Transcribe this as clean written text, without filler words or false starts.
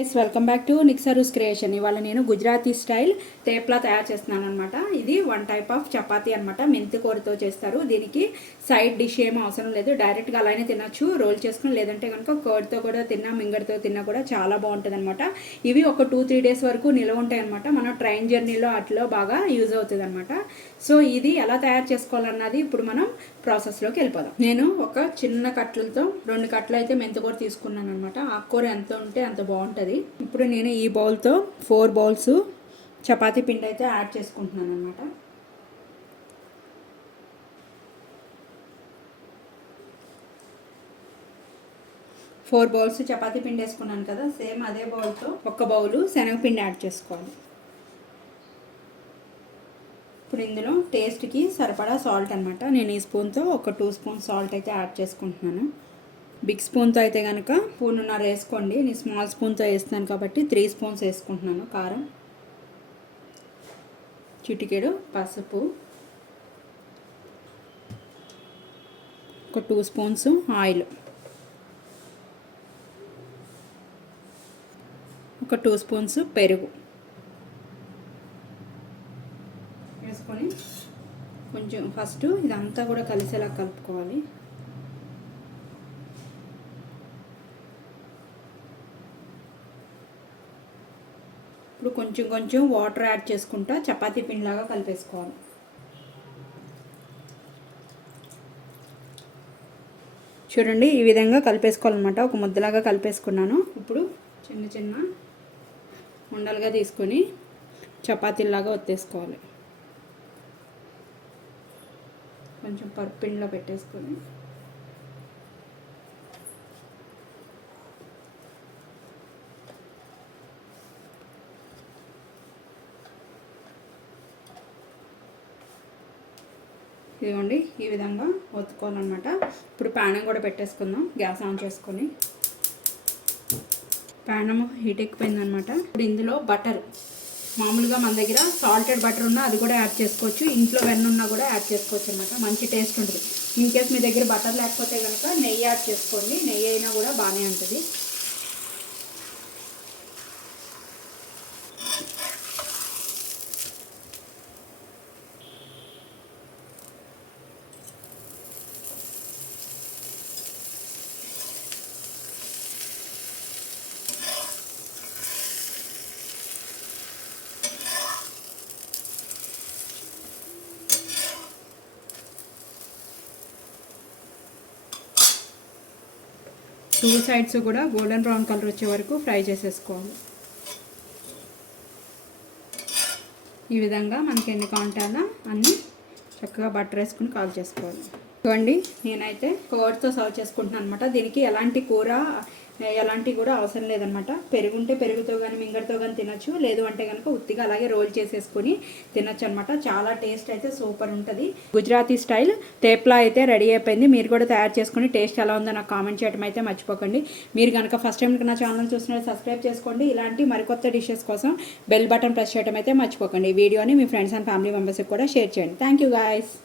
Guys welcome back to నిక్సరూస్ creation. ఇవాళ నేను గుజరాతీ స్టైల్ తేప్లా తయారు చేస్తున్నాను అనమాట. ఇది వన్ టైప్ ఆఫ్ చపాతీ అనమాట. మెంతి కూరతో చేస్తారు. దీనికి సైడ్ డిష్ ఏమీ అవసరం లేదు, డైరెక్ట్గా అలానే తినచ్చు రోల్ చేసుకుని, లేదంటే కనుక కర్డ్తో కూడా తిన్నా, మింగడితో తిన్నా కూడా చాలా బాగుంటుంది అనమాట. ఇవి ఒక 2-3 డేస్ వరకు నిల్వ ఉంటాయి అనమాట. మన ట్రైన్ జర్నీలో అట్లా బాగా యూజ్ అవుతుంది అనమాట. సో ఇది ఎలా తయారు చేసుకోవాలన్నది ఇప్పుడు మనం ప్రాసెస్లోకి వెళ్ళిపోదాం. నేను ఒక చిన్న కట్టలతో 2 కట్టలు అయితే మెంతికూర తీసుకున్నాను అనమాట. ఆకుకూర ఎంత ఉంటే అంత బాగుంటుంది. ఇప్పుడు నేను ఈ బౌల్తో 4 బౌల్స్ చపాతీ పిండి అయితే యాడ్ చేసుకుంటున్నాను అనమాట. ఫోర్ బౌల్స్ చపాతీ పిండి వేసుకున్నాను కదా, సేమ్ అదే బౌల్తో ఒక బౌలు శనగపిండి యాడ్ చేసుకోవాలి. ఇప్పుడు ఇందులో టేస్ట్కి సరిపడా సాల్ట్ అనమాట. నేను ఈ స్పూన్తో ఒక 2 స్పూన్స్ సాల్ట్ అయితే యాడ్ చేసుకుంటున్నాను. బిగ్ స్పూన్తో అయితే కనుక 1.5 వేసుకోండి. నేను స్మాల్ స్పూన్తో వేస్తున్నాను కాబట్టి 3 స్పూన్స్ వేసుకుంటున్నాను. కారం, చిటికెడు పసుపు, ఒక 2 స్పూన్స్ ఆయిల్, ఒక 2 స్పూన్స్ పెరుగు వేసుకొని కొంచెం ఫస్ట్ ఇదంతా కూడా కలిసేలా కలుపుకోవాలి. ఇప్పుడు కొంచెం కొంచెం వాటర్ యాడ్ చేసుకుంటా చపాతీ పిండిలాగా కలిపేసుకోవాలి. చూడండి, ఈ విధంగా కలిపేసుకోవాలన్నమాట. ఒక ముద్దలాగా కలిపేసుకున్నాను. ఇప్పుడు చిన్న చిన్న ఉండలుగా తీసుకొని చపాతీలాగా ఒత్తేసుకోవాలి. కొంచెం పరుపు పిండిలో పెట్టేసుకొని ఇదిగోండి ఈ విధంగా ఒత్తుకోవాలన్నమాట. ఇప్పుడు ప్యానం కూడా పెట్టేసుకుందాం. గ్యాస్ ఆన్ చేసుకొని ప్యానం హీట్ ఎక్కిపోయిందనమాట. ఇప్పుడు ఇందులో బటర్, మామూలుగా మన దగ్గర సాల్టెడ్ బటర్ ఉన్నా అది కూడా యాడ్ చేసుకోవచ్చు, ఇంట్లో వెన్న ఉన్నా కూడా యాడ్ చేసుకోవచ్చు అనమాట. మంచి టేస్ట్ ఉంటుంది. ఇన్ కేస్ మీ దగ్గర బటర్ లేకపోతే కనుక నెయ్యి యాడ్ చేసుకోండి, నెయ్యి అయినా కూడా బాగానే ఉంటుంది. టూ సైడ్స్ కూడా గోల్డెన్ బ్రౌన్ కలర్ వచ్చే వరకు ఫ్రై చేసేసుకోవాలి. ఈ విధంగా మనకి ఎన్ని కావాలంటే అన్నీ చక్కగా బటర్ వేసుకుని కాల్ చేసుకోవాలి. చూడండి, నేనైతే కర్డ్తో సర్వ్ చేసుకుంటున్నాను అనమాట. దీనికి ఎలాంటి కూర ఎలాంటివి కూడా అవసరం లేదనమాట. పెరుగుంటే పెరుగుతో కానీ మింగడితో కానీ తినచ్చు, లేదు అంటే కనుక ఉత్తిగా అలాగే రోల్ చేసేసుకొని తినచ్చు అనమాట. చాలా టేస్ట్ అయితే సూపర్ ఉంటుంది. గుజరాతీ స్టైల్ తేప్లా అయితే రెడీ అయిపోయింది. మీరు కూడా తయారు చేసుకుని టేస్ట్ ఎలా ఉందో నాకు కామెంట్ చేయడం అయితే మర్చిపోకండి. మీరు కనుక ఫస్ట్ టైం నా ఛానల్ చూస్తున్నట్టు సబ్స్క్రైబ్ చేసుకోండి. ఇలాంటి మరికొత్త డిషెస్ కోసం బెల్ బటన్ ప్రెస్ చేయడం అయితే మర్చిపోకండి. ఈ వీడియోని మీ ఫ్రెండ్స్ అండ్ ఫ్యామిలీ మెంబర్స్కి కూడా షేర్ చేయండి. Thank you guys.